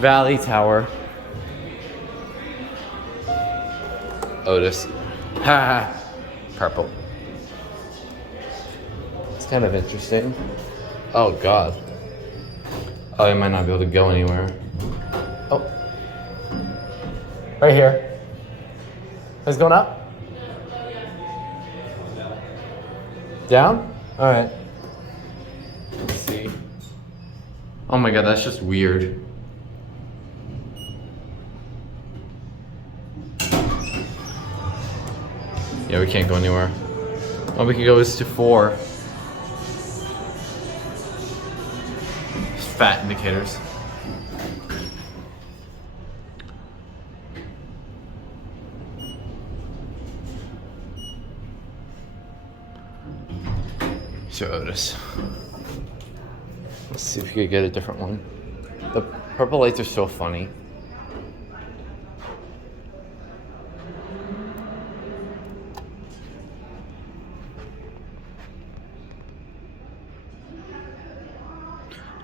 Valley Tower. Otis. Ha! Purple. It's kind of interesting. Oh god. Oh, I might not be able to go anywhere. Oh. Right here. Is it going up? Down? Alright. Let's see. Oh my god, that's just weird. Yeah, we can't go anywhere. All we can go is to 4. Fat indicators. So Otis. Let's see if we could get a different one. The purple lights are so funny.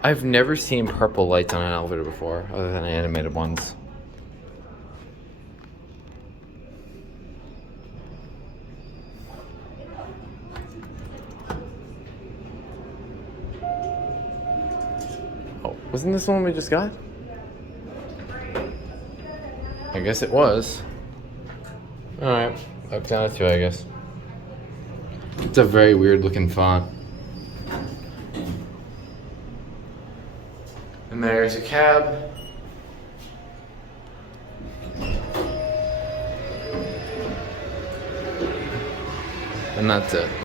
I've never seen purple lights on an elevator before, other than animated ones. Oh, wasn't this the one we just got? I guess it was. Alright, up down to 2, I guess. It's a very weird looking font. And there's a cab. And that's it.